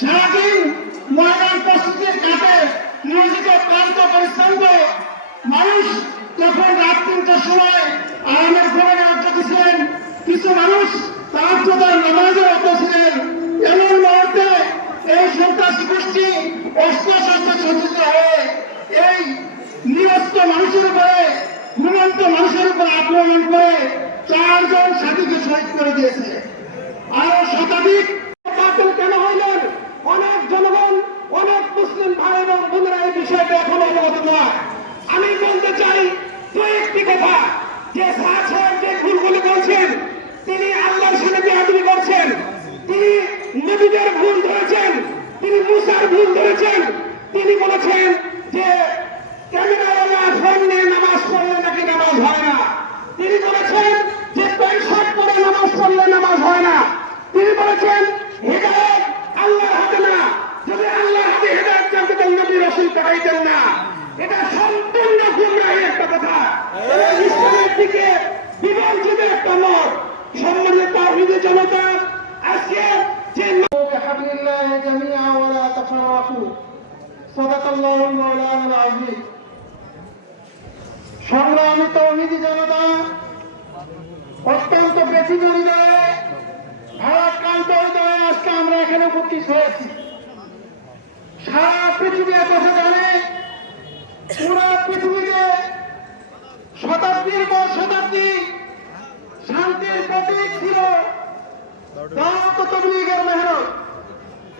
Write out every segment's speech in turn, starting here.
সারাদিন ময়দান প্রস্তুতির কাটে নিয়োজিত ক্লান্ত পরিশ্রান্ত মানুষ যখন রাত ৩টার সময় আরামের ঘরে উঠেছিলেন, কিছু মানুষ তাহাজ্জুদের নামাজে উঠেছিলেন। এমন মুহূর্তে এই সন্ত্রাসী গোষ্ঠী অস্ত্র শস্ত্র সজ্জিত হয়ে এই নিরস্ত্র মানুষের উপরে, ঘুমন্ত মানুষের উপর আক্রমণ করে 4 জন সাথীকে শহীদ করে দিয়েছে। আরো শতাধিক কেন হইলেন? অনেক জনগণ, অনেক মুসলিম ভাই এবং বোনেরা এই বিষয়টা এখন অবগত নয়। আমি বলতে চাই একটি কথা, যে সাহেব যে ভুলগুলি করছেন, তিনি আল্লাহর সাথে বেয়াদবি করছেন, তিনি নবীদের ভুল ধরেছেন, তিনি মুসার ভুল ধরেছেন। তিনি বলেছেন যে ক্যামেরাওয়ালা ফোন নিয়ে নামাজ পড়লে নাকি নামাজ হয় না। তিনি বলেছেন যে প্যান্ট শার্ট পরে নামাজ পড়লে নামাজ হয় না। তিনি বলেছেন হিদায়াত আল্লাহর হাতে না, যদি আল্লাহর হাতে হিদায়াত জানতে তাহলে নবী রাসূল পাঠাইতেন না। এটা সম্পূর্ণ গুমরাহি একটা কথা, ইসলামের দিকে বিবর্জিত একটা মত। সম্মানিত তাওহীদি জনতা, আজকে যে হাবিলিল্লাহি জামিআ ওয়া লা তাফারাকু, সাদাকাল্লাহুল মাওলানাল আযীম। সংগ্রামী তাওহীদি জনতা, অত্যন্ত বেশি হৃদয়ে, ভারাক্রান্ত হৃদয়ে আজকে আমরা এখানে উপস্থিত হয়েছি। সারা পৃথিবী কথা জানে, পুরো পৃথিবীতে শতাব্দীর পর শতাব্দী শান্তির প্রতীক ছিল দাওয়াত তাবলীগের মেহনত।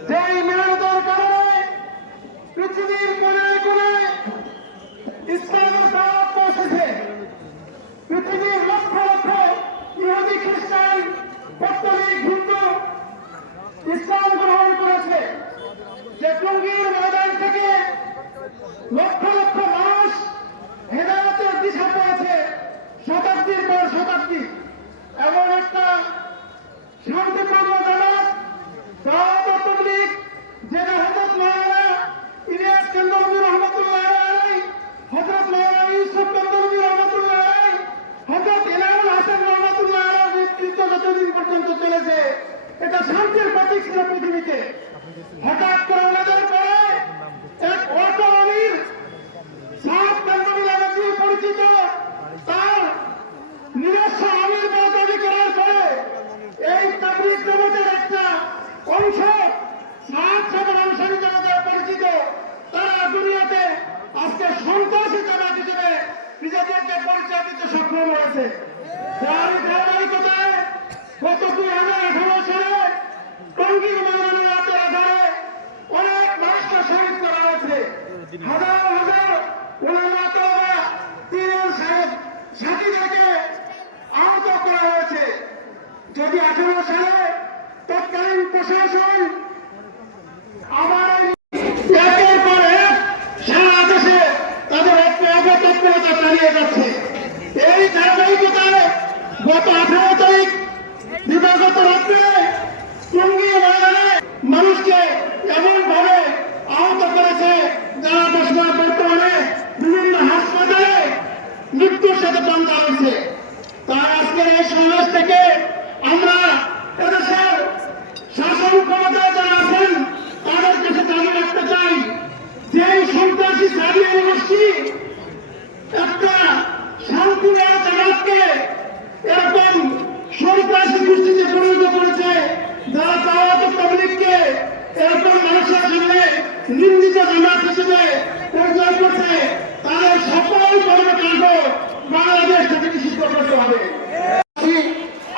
যেই মেহনতের কারণে পৃথিবীর কোনায় কোনায় ইসলামের দাওয়াত পৌঁছেছে। পৃথিবীর লক্ষ লক্ষ ইহুদি, খ্রিস্টান, পৌত্তলিক, হিন্দু ইসলাম গ্রহণ করেছে। যে টঙ্গীর ময়দান থেকে লক্ষ লক্ষ মানুষ হেদায়েতের দিশা পেয়েছে শতাব্দীর পর শতাব্দী। এমন একটা শান্তিপূর্ণ জামাত দাওয়াত তাবলীগ, যেটা হযরত মাওলানা ইলিয়াস কান্দরবী রহমাতুল্লাহ আলাইহি, হযরত মাওলানা ইউসুফ কান্দরবী রহমাতুল্লাহ আলাইহি, হযরত ইনামুল হাসান রহমাতুল্লাহ আলাইহির নেতৃত্ব যতদিন পর্যন্ত চলেছে, এটা শান্তির প্রতীক ছিল পৃথিবীতে। হঠাৎ করে নজর পড়ে এক অটো আমির সাহেব কান্দরবী নামে যে পরিচিত, তার নিজস্ব আমির বলে দাবি করার পরে এই তাবলীগ জমাতের একটা অংশ সাহেব অনুসারী জনতায় পরিচিত, তারা দুনিয়াতে আজকে সন্ত্রাসী জামাত হিসেবে নিজেদেরকে পরিচয় দিতে সক্ষম হয়েছে। যার ধারাবাহিকতায় গত 2018 সালে টঙ্গী ময়দানে রাতের আধারে অনেক মানুষকে শহীদ করা হয়েছে। হাজার হাজার ওলামা তোলামা, পীর সাহেব সাথীদেরকে আহত করা হয়েছে। যদি 18 সালে তৎকালীন প্রশাসন আবার একের পর এক সারা দেশে তাদের তৎপরতা চালিয়ে যাচ্ছে, এই ধারাবাহিকতায় গত 18 তারিখ দিবাগত রাত্রে টঙ্গী ময়দানে মানুষকে এমন ভাবে আহত করেছে যারা বর্তমানে বিভিন্ন হাসপাতালে মৃত্যুর সাথে পাঞ্জা হয়েছে। তাই আজকের এই সমাবেশ থেকে আমরা এদেশের শাসন ক্ষমতায় যারা আছেন তাদের কাছে দাবি রাখতে চাই, যে সন্ত্রাসী সাবিয়া গোষ্ঠী একটা শান্তিপ্রিয় জামাতকে এরকম সন্ত্রাসী গোষ্ঠীতে পরিণত করেছে, যারা দাওয়াত তাবলীগকে এরকম মানুষের সামনে নিন্দিত জামাত হিসেবে পরিচয় করছে, তাদের সকল কর্মকাণ্ড বাংলাদেশ থেকে নিষিদ্ধ করতে হবে।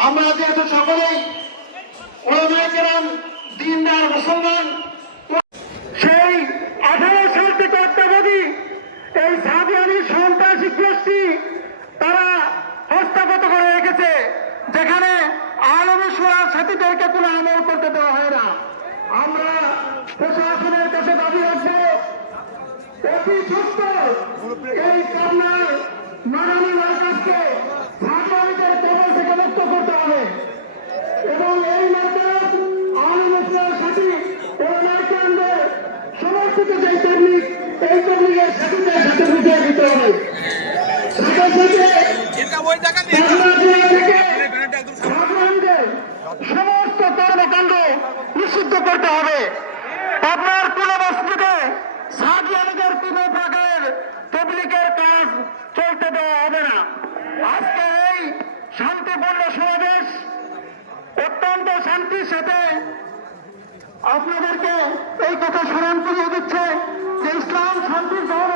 আমরা যেহেতু সকলেই ওলামায়ে কেরাম, দিনদার মুসলমান, সেই 18 সাল থেকে অত্যাবধি এই সাদিয়ানি সন্ত্রাসী গোষ্ঠী তারা হস্তগত করে রেখেছে, যেখানে আলমী শূরার সাথীদেরকে কোনো আমল করতে দেওয়া হয় না। আমরা প্রশাসনের কাছে দাবি রাখবো, অতি দ্রুত এই কামনার মাননীয় মার্কাজকে সাদিয়ানিদের কবল থেকে মুক্ত করতে হবে এবং এই মার্কাজ আলমী শূরার সাথী ওলামায়ে কেরামদের সমর্থিত যে তাবলীগ, এই তাবলীগের সাথীদের সাথে বুঝিয়ে দিতে হবে। সমস্ত কর্মকাণ্ড নিষিদ্ধ করতে হবে। আপনার কোন মসজিদে সাদিয়ালদের কোন ভাগের তবলিগের কাজ চলতে দেওয়া হবে না। আজকে এই শান্তিপূর্ণ সমাবেশ অত্যন্ত শান্তির সাথে আপনাদেরকে এই কথা স্মরণ করিয়ে দিচ্ছে যে ইসলাম শান্তির ধর্ম।